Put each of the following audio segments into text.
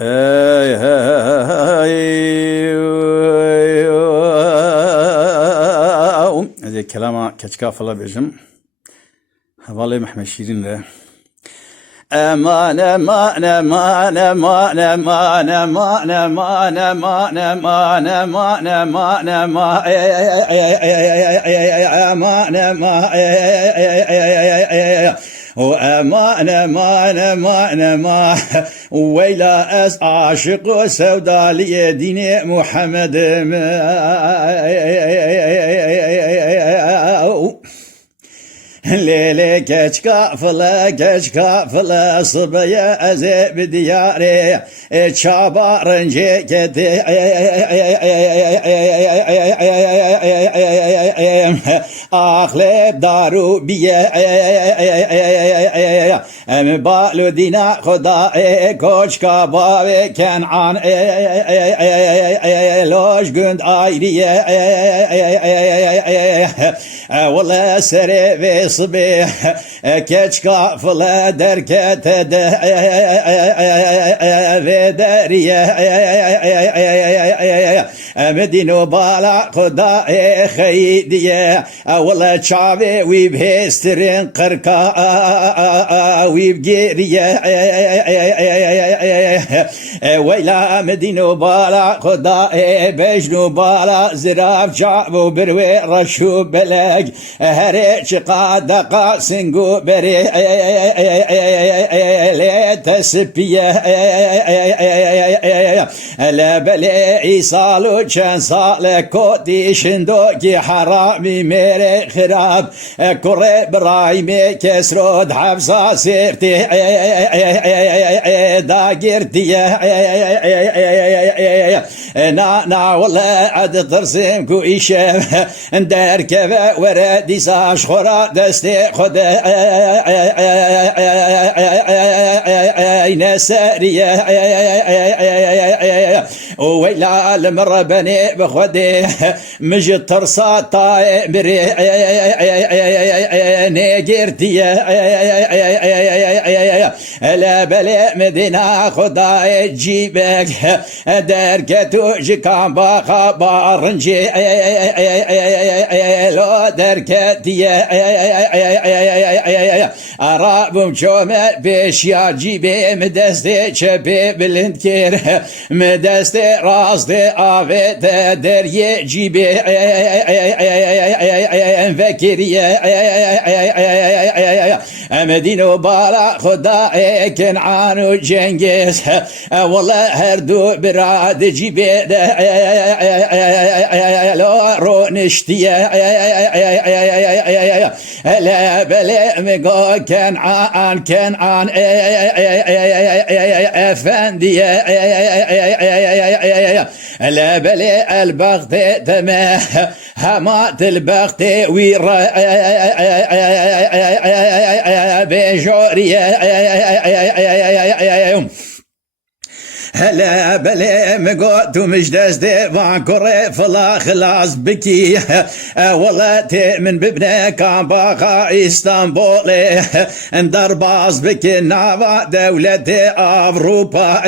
هاي هاي هذه كلامة كشكاف الله بيجم والله محمد شيرين له امان امان امان امان امان امان امان امان امان امان امان امان امان وأمان أمان أمان أمان ويلا أس عاشق سودا لي دين محمد ليلي كشكا فلا صبيا أزي بدياري شابا رنجي كتي أخلب دارو بيه بالو دينا خدا كشكا باوي كان عن لوش قند آيري والله سري صبيح كشكا فلا دركت دارية مدينو بالا خدا خيدية والله شعبي ويبهسترين قركا ويبجيرية ويلا مدينو بالا خدا بجنو بالا زراف شعبو بروي رشو بلج هريش قادقا سنقو بري لتسبيه لا بلي إيصالو كان صالك كودي شندوكي حرامي ميري خراب كوري برايمي كسرود حفصة سيرتي داقرتي نا والله عد ترسمكو إيشام ندار كفا وردي ساش خورا دستي خود نسارية ويلا المرة بني بخودي مجد ترصا طاي بري نيجرتي لا بلي مدينة خدا جيبك دركتو جكام باخا بارنجي لو دركتي أرابم شومة بيشيا جيبي مدستي شبي بلندكير مدستي راستي آفي دري جيبي فكرية مدينو بالا خدا كنعان وجنجز والله هردو براد جيبي لو رو نشتيه لا بلي مقو كان عن افندي لا بلي البغت تمه همات البغت ويرا بجوريا هلا بلي مقوت مجدس دي فانكوري فلا خلاص بكي والله من ببني كان باقا اسطنبولي اندر باز بكي نافا دولة اوروبا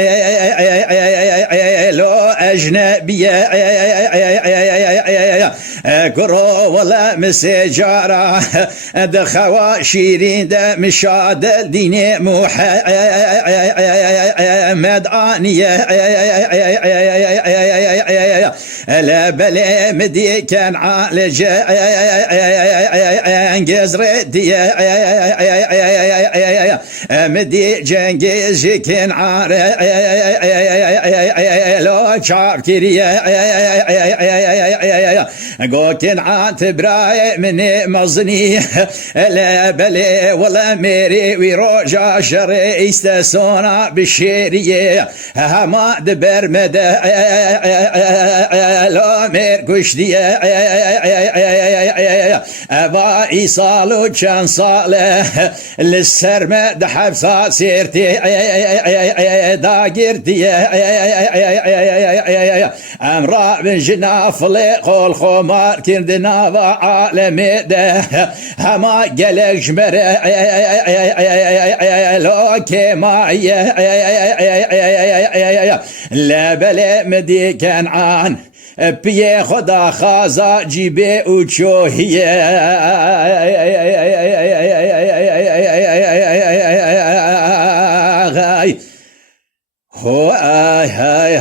لو اجنبية كرو ولا مسجارة دخوا شيرين دا مشاد ديني محمد آني لا بلي مدي كان عالج انجز ردي مدي جنجز كان عار لو شعب كريا قو كان عاتبراي مني مزني لا بلي ولا ميري ويروجا شري استسونا بالشيريه هما دبر مدى لو مير كشتي ابا ايصالو كان صالح للسرمة دحبسا سيرتي داقرتي امرا بن جناف لقول خمار كندنا عالمي ده هما قلق جمر لو كما لبل مدي كنعان بيه خدا خازا جيبه وچوهيه غاي هو هاي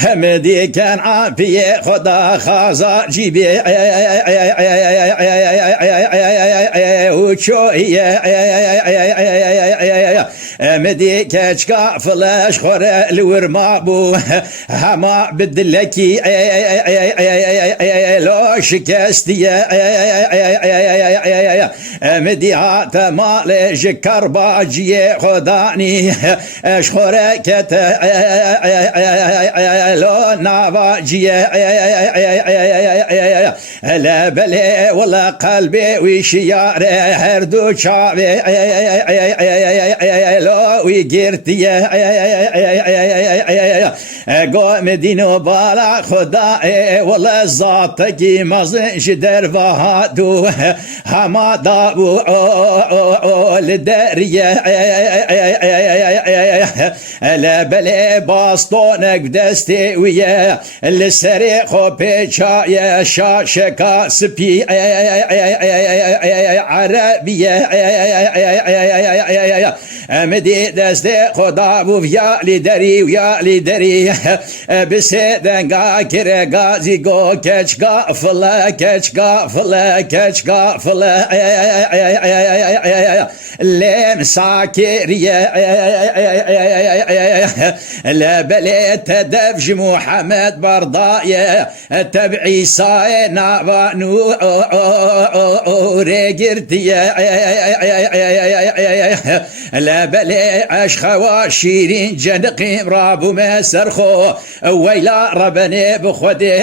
همدي كان عافية خدا خازا جيبي وشوية مدي كاشكا فلاش خورا الورما بو هما بدلكي لو شكستي مدي عاتا مالي جكر باجي خداني شخورا كتا لو نافاجية لا بلي ولا قلبي وشيار هردو شعبي لو ويجرتي قوم دينو بالا خدا ولا زاتكي مزن شدر فهادو هما دابو لدارية لا بلي باستونك دستي ويا السري خوبي شايا شاشكا سبي عربية مدي دستي خدا ويا لدري ويا لدري بسيدنغا كيرغا زيغو كچغا فلا كچغا فلا كچغا فلا لم ساكريا لا بلي تدفج محمد برضايا تبعي ساينا وانو ريجرتيا لا بلي اشخوا شيرين جنقيم رابو ما سرخو ويلا ربني بخدي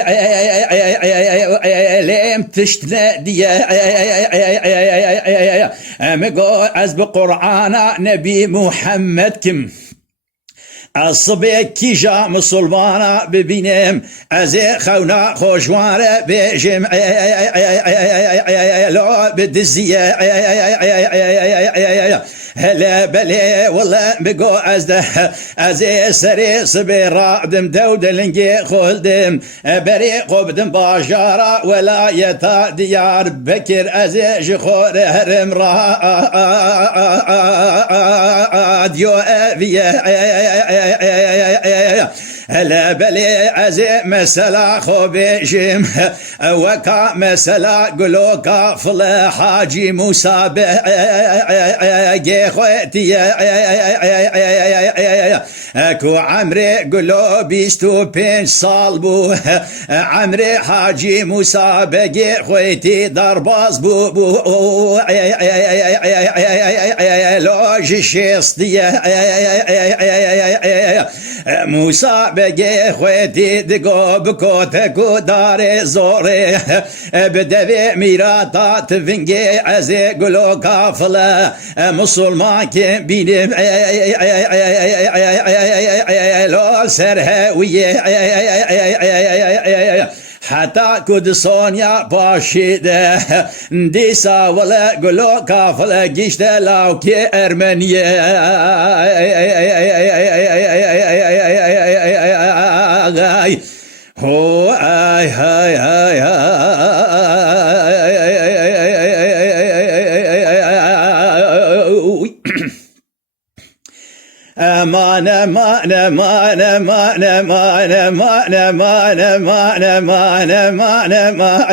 لم تشتنادي مقو از بقرآن نبي محمد كم الصبح كيجا مسلمانا ببينم ازي خونا خوشوانه بجم لو بدزيه هلا بلي والله بقو ازده ازي سري صبيرا دم دود لنجي خلدم بريق بدم باشارة ولاية ديار بكر ازي جخور هرم راديو افيه هلا بلي ازي مسلا خوبيشم وكا مسلا قلوكا فلا حاجي موسى خوتي اكو عمري قلو بيستو بين صالبو عمري حاجي موسى بقي خوتي درباز بو بو لوج شيستي موسى بقي خوتي دقو بكوتكو داري زوري بدبي ميراتات فنجي ازي قلو كافلة مسلمان كن بينم لو سرهوية حتى كود صونيا باشيده ديسا ولا قلو كافلة جيشت لاوكي ارمنية هو اي هاي هاي مانا مانا مانا مانا مانا مانا مانا مانا مانا مانا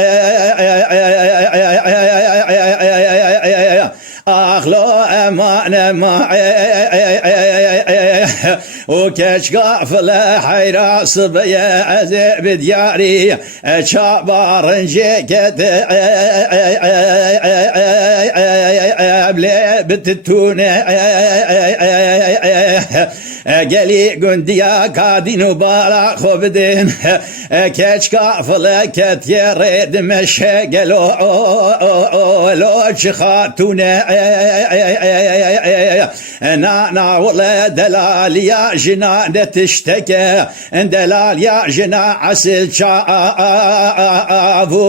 اخلو مانا ما وكشقا فلا حيرا صبيا ازي بدياري شابار جيكت بلي بتتوني قالي قنديا قادين بالا خبدين كشكا فلكت يريد مش قالو لو خاتونا انا ولا دلال يا جنا تشتكى دلال يا جنا عسل شافو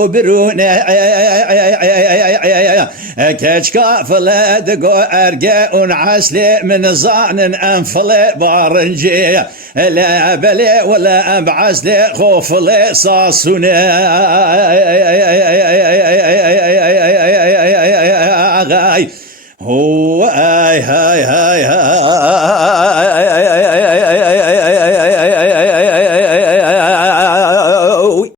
برونا كشكا فلاد قو ارجع عسل من ظان انفل بارنجي لا بلي ولا ابعز لي خوف لي صاصنا هو هاي